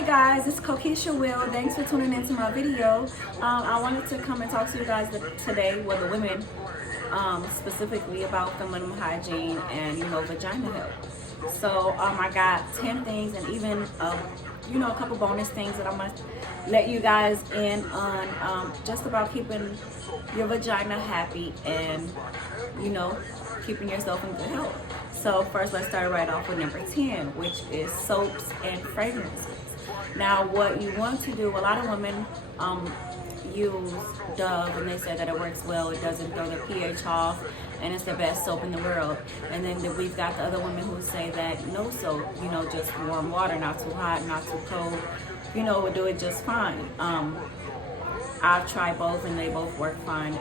Hey guys, it's Kokisha Will. Thanks for tuning into my video. I wanted to come and talk to you guys today, well, the women, specifically about feminine hygiene and vagina health. So I got 10 things and even a couple bonus things that I'm gonna let you guys in on, just about keeping your vagina happy and keeping yourself in good health. So first, let's start right off with number 10, which is soaps and fragrances. Now, what you want to do, a lot of women use Dove and they say that it works well, it doesn't throw their pH off, and it's the best soap in the world. And then we've got the other women who say that no soap, just warm water, not too hot, not too cold, will do it just fine. I've tried both and they both work fine.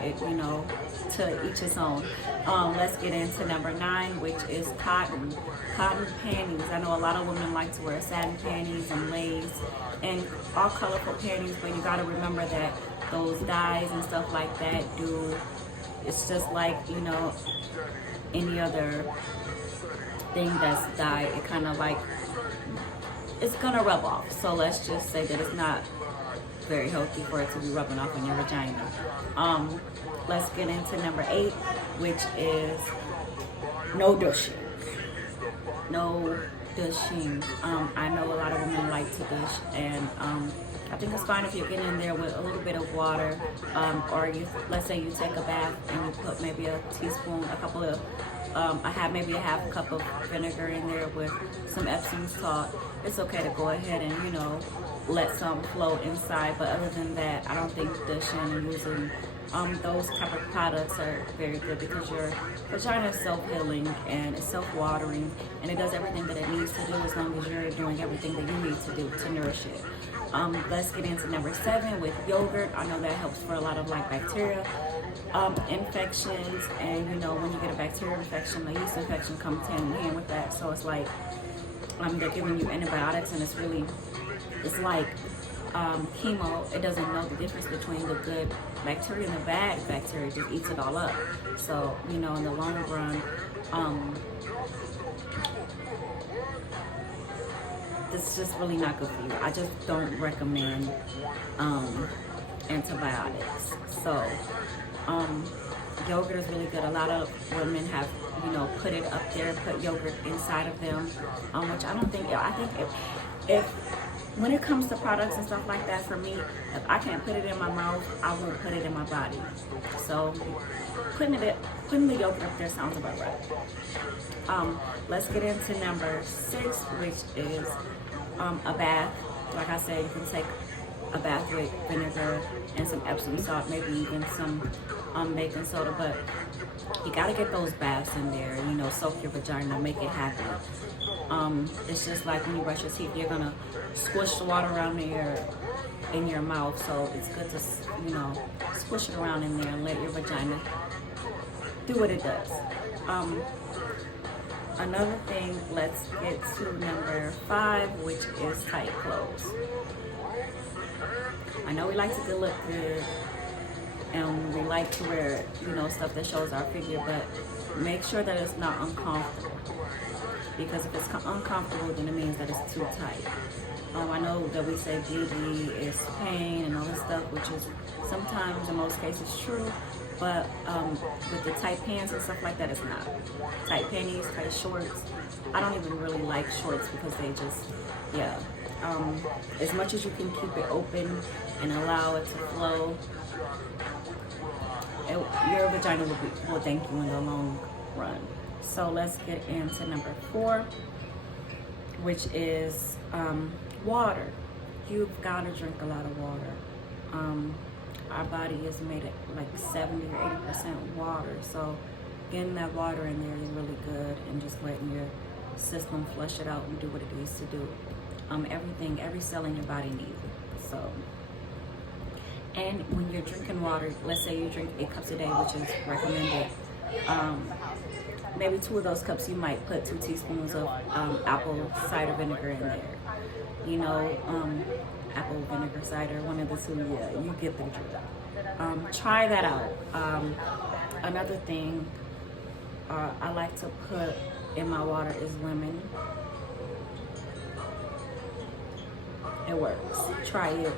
To each his own. Let's get into number 9, which is cotton panties. I know a lot of women like to wear satin panties and lace and all colorful panties, but you got to remember that those dyes and stuff like that it's just like any other thing that's dyed. It kind of like it's gonna rub off. So let's just say that it's not very healthy for it to be rubbing off on your vagina. Let's get into number 8, which is no douching. No douching. I know a lot of women like to douche, and I think it's fine if you get in there with a little bit of water, or let's say you take a bath and you put maybe a teaspoon, maybe a half cup of vinegar in there with some Epsom salt. It's okay to go ahead and let some flow inside, but other than that, I don't think douching and using those type of products are very good, because your vagina is self-healing and it's self-watering, and it does everything that it needs to do as long as you're doing everything that you need to do to nourish it. Let's get into number 7 with yogurt. I know that helps for a lot of bacteria infections, and when you get a bacterial infection, a yeast infection comes hand in hand with that. So it's like they're giving you antibiotics, and it's like chemo. It doesn't know the difference between the good bacteria and the bad bacteria. It just eats it all up. So in the long run, this is just really not good for you. I just don't recommend antibiotics. So yogurt is really good. A lot of women have put it up there, put yogurt inside of them, which I don't think. I think if when it comes to products and stuff like that, for me, if I can't put it in my mouth, I won't put it in my body. So putting the yogurt up there sounds about right. Let's get into number 6, which is a bath. Like I said, you can take a bath with vinegar and some Epsom salt, maybe even some baking soda, but you gotta get those baths in there, soak your vagina, make it happen. It's just like when you brush your teeth, you're gonna squish the water around in your mouth, so it's good to squish it around in there and let your vagina do what it does. Another thing, let's get to number 5, which is tight clothes. I know we like to look good, and we like to wear, stuff that shows our figure, but make sure that it's not uncomfortable. Because if it's uncomfortable, then it means that it's too tight. I know that we say beauty is pain and all this stuff, which is sometimes, in most cases, true. But with the tight pants and stuff like that, it's not. Tight panties, tight shorts. I don't even really like shorts because they just, as much as you can keep it open and allow it to flow, your vagina will thank you in the long run. So let's get into number 4, which is water. You've got to drink a lot of water. Our body is made of like 70 or 80% water, so getting that water in there is really good, and just letting your system flush it out and do what it needs to do. Every cell in your body needs it. So, and when you're drinking water, let's say you drink 8 cups a day, which is recommended. Maybe 2 of those cups you might put 2 teaspoons of apple cider vinegar in there. Apple vinegar cider, one of the 2. Yeah, you get the drill. Try that out. Another thing I like to put in my water is lemon. It works. Try it.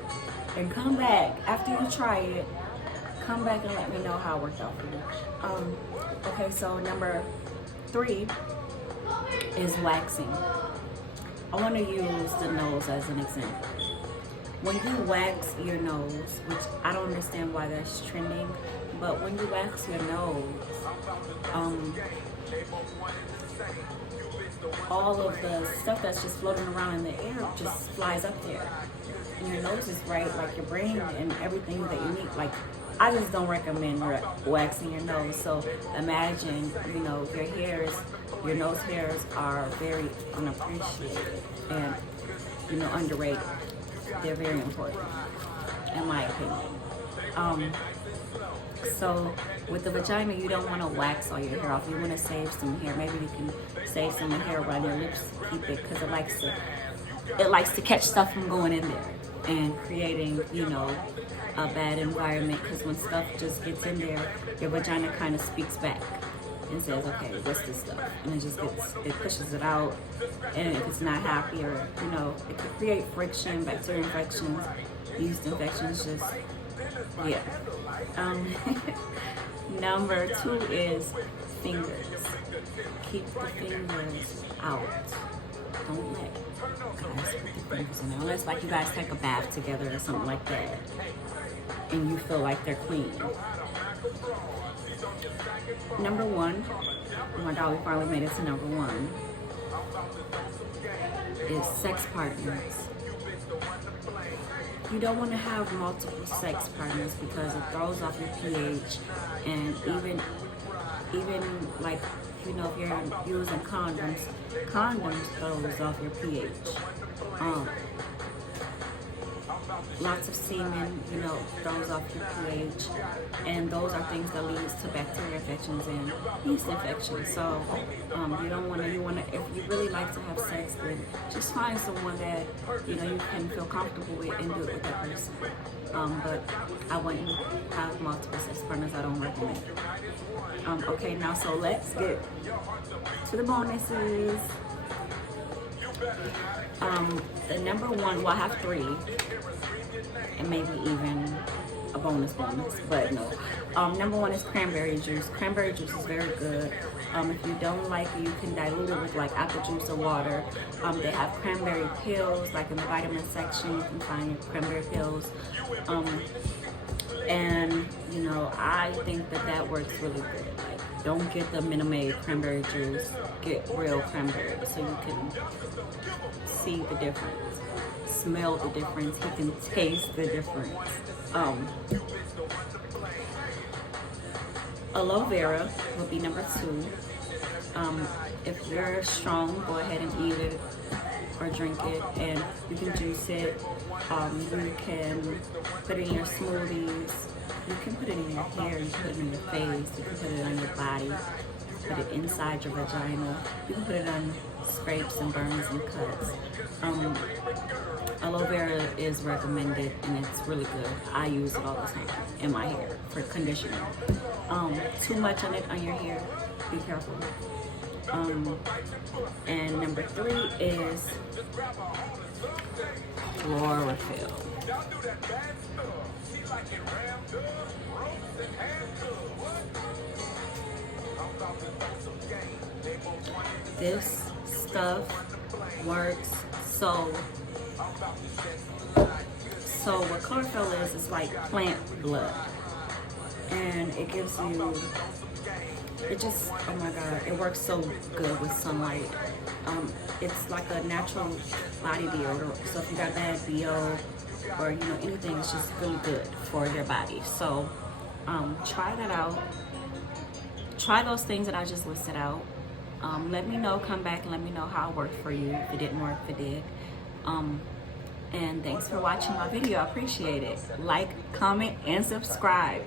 And come back. After you try it, come back and let me know how it worked out for you. Okay, so number 3 is waxing. I want to use the nose as an example. When you wax your nose, which I don't understand why that's trending, but when you wax your nose, all of the stuff that's just floating around in the air just flies up there. And your nose is right, like your brain and everything that you need. Like, I just don't recommend waxing your nose. So imagine, your nose hairs are very unappreciated and, underrated. They're very important, in my opinion. So with the vagina, you don't want to wax all your hair off. You want to save some hair. Maybe you can save some hair around your lips to keep it, because it likes to catch stuff from going in there and creating, a bad environment. Because when stuff just gets in there, your vagina kind of speaks back and says, okay, what's this stuff? And it pushes it out. And if it's not happy, or, it could create friction, bacterial infections, yeast infections, yeah. Number 2 is fingers. Keep the fingers out. Don't let guys put the fingers in there. Unless, like, you guys take a bath together or something like that, and you feel like they're clean. Number 1, oh my God, we finally made it to number 1, is sex partners. You don't want to have multiple sex partners because it throws off your pH, and even like, if you're using condoms throws off your pH. Lots of semen, throws off your pH, and those are things that leads to bacterial infections and yeast infections. So you want to, if you really like to have sex with, just find someone that you can feel comfortable with and do it with that person. But I wouldn't have multiple sex partners. I don't recommend it. Okay, now so let's get to the bonuses. The number 1, well, I have 3, and maybe even a bonus, but no. Number 1 is cranberry juice. Cranberry juice is very good. If you don't like it, you can dilute it with like apple juice or water. They have cranberry pills, like in the vitamin section, you can find cranberry pills. And I think that works really good. Like, don't get the Minute cranberry juice, get real cranberry, so you can see the difference, smell the difference, you can taste the difference. Aloe vera will be number 2. If you're strong, go ahead and eat it or drink it, and you can juice it. You can put it in your smoothies. You can put it in your hair. You can put it in your face. You can put it on your body. Put it inside your vagina. You can put it on scrapes and burns and cuts. Aloe vera is recommended, and it's really good. I use it all the time in my hair for conditioning. Too much on it on your hair, be careful. And number 3 is chlorophyll. This stuff works so what chlorophyll is, it's like plant blood, and it gives you, oh my God, it works so good with sunlight. It's like a natural body deodorant, so if you got bad BO or anything, it's just really good for your body. So try that out. Try those things that I just listed out. Let me know, come back and let me know how it worked for you, if it didn't work, if it did. And thanks for watching my video. I appreciate it. Like, comment, and subscribe.